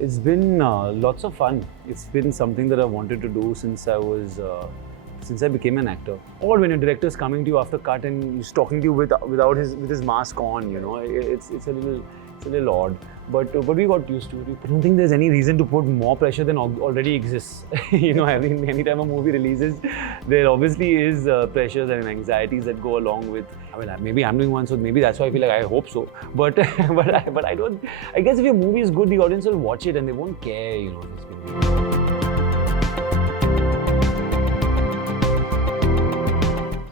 It's been lots of fun. It's been something that I wanted to do since I became an actor. Or when a director is coming to you after cut and he's talking to you with his mask on, you know, it's a little odd. But we got used to it. I don't think there's any reason to put more pressure than already exists. You know, I mean, anytime a movie releases, there obviously is pressures and anxieties that go along with. I mean, maybe I'm doing one, so maybe that's why I feel like I hope so. But but I don't. I guess if your movie is good, the audience will watch it and they won't care. You know, if it's been good.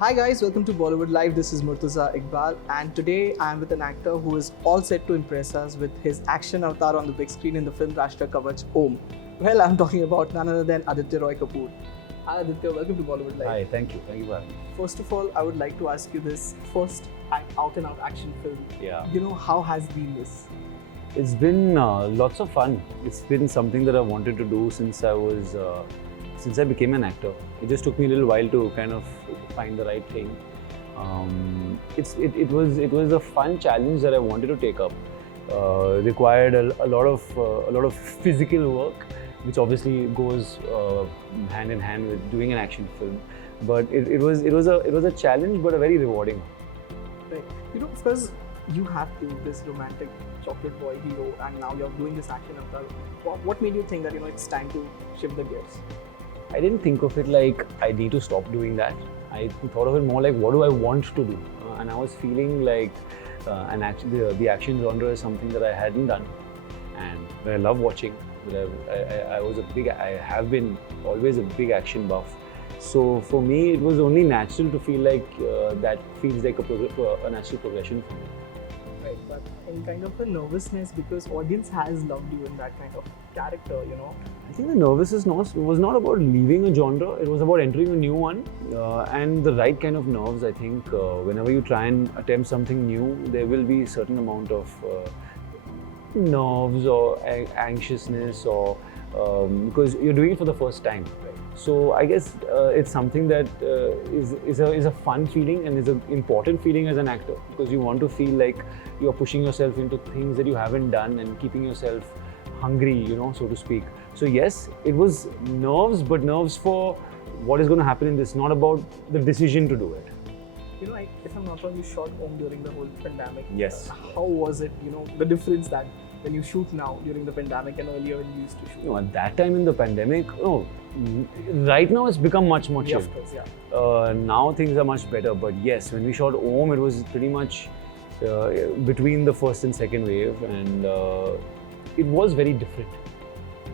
Hi guys, welcome to Bollywood Live. This is Murtaza Iqbal, and today I am with an actor who is all set to impress us with his action avatar on the big screen in the film Rashtra Kavach Om. Well, I'm talking about none other than Aditya Roy Kapur. Hi Aditya, welcome to Bollywood Live. Hi, thank you for having me. First of all, I would like to ask you this first out-and-out action film. Yeah. You know, how has been this? It's been lots of fun. It's been something that I wanted to do since I became an actor. It just took me a little while to kind of find the right thing. It was a fun challenge that I wanted to take up. Required a lot of physical work, which obviously goes hand in hand with doing an action film. But it was a challenge, but a very rewarding one. Right. You know, because you have been this romantic chocolate boy hero, and now you're doing this action avatar. What made you think that it's time to shift the gears? I didn't think of it like I need to stop doing that. I thought of it more like, what do I want to do? And I was feeling like the action genre is something that I hadn't done, and that I love watching. I have been always a big action buff. So for me, it was only natural to feel like that feels like a natural progression for me. Right, but in kind of a nervousness because audience has loved you in that kind of character, I think the nervousness was not about leaving a genre, it was about entering a new one, and the right kind of nerves. I think whenever you try and attempt something new, there will be a certain amount of nerves or anxiousness, or because you're doing it for the first time. So I guess it's something that is a fun feeling and is an important feeling as an actor, because you want to feel like you're pushing yourself into things that you haven't done and keeping yourself hungry, so to speak. So yes, it was nerves, but nerves for what is going to happen in this, not about the decision to do it. If I'm not wrong, you shot Om during the whole pandemic. Yes. How was it, the difference that when you shoot now during the pandemic and earlier when you used to shoot? At that time in the pandemic, right now it's become much more chill. Yeah, of course, yeah. Now things are much better, but yes, when we shot Om, it was pretty much between the first and second wave, and it was very different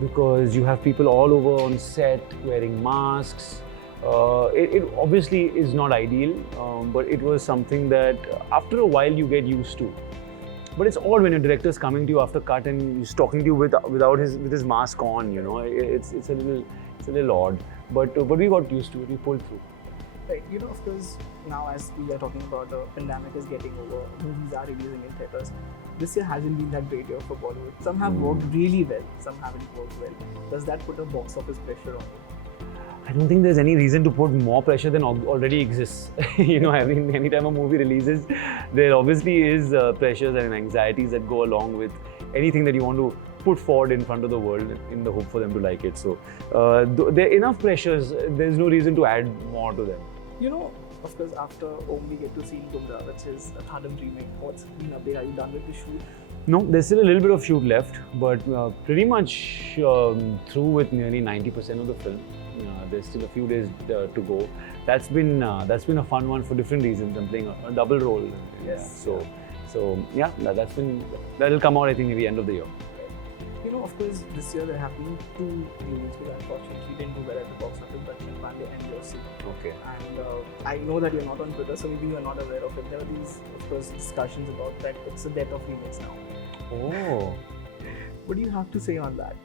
because you have people all over on set wearing masks. It obviously is not ideal, but it was something that after a while you get used to. But it's odd when a director is coming to you after cut and he's talking to you with his mask on. It's a little odd. But we got used to it. We pulled through. Right. Of course, now as we are talking about the pandemic is getting over, movies are releasing in theaters. This year hasn't been that great year for Bollywood. Some have worked really well, some haven't worked well. Does that put a box office pressure on you? I don't think there's any reason to put more pressure than already exists. I mean, anytime a movie releases, there obviously is pressures and anxieties that go along with anything that you want to put forward in front of the world in the hope for them to like it. So there are enough pressures. There's no reason to add more to them. Of course, after Om, we get to see Gumra, which is a Thadam remake. What's been update? Are you done with the shoot? No, there's still a little bit of shoot left, but pretty much through with nearly 90% of the film. There's still a few days to go. That's been a fun one for different reasons. I'm playing a double role. Yes. So yeah, that'll come out I think maybe end of the year. Of course, this year there have been two remakes which unfortunately didn't do well at the box office, but Pandey and Yossi. Okay. And I know that you're not on Twitter, so maybe you're not aware of it. There are these, of course, discussions about that it's the death of remakes now. Oh. What do you have to say on that?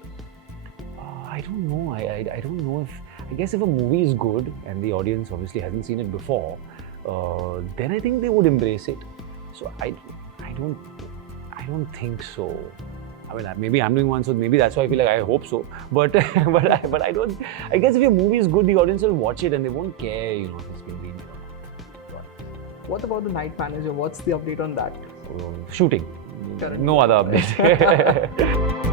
I don't know. I don't know I guess if a movie is good and the audience obviously hasn't seen it before, then I think they would embrace it. So I don't think so. I mean, maybe I'm doing one, so maybe that's why I feel like I hope so. But I don't. I guess if your movie is good, the audience will watch it and they won't care, if it's been remade or not. What about the night manager? What's the update on that? Shooting. Correct. No other update.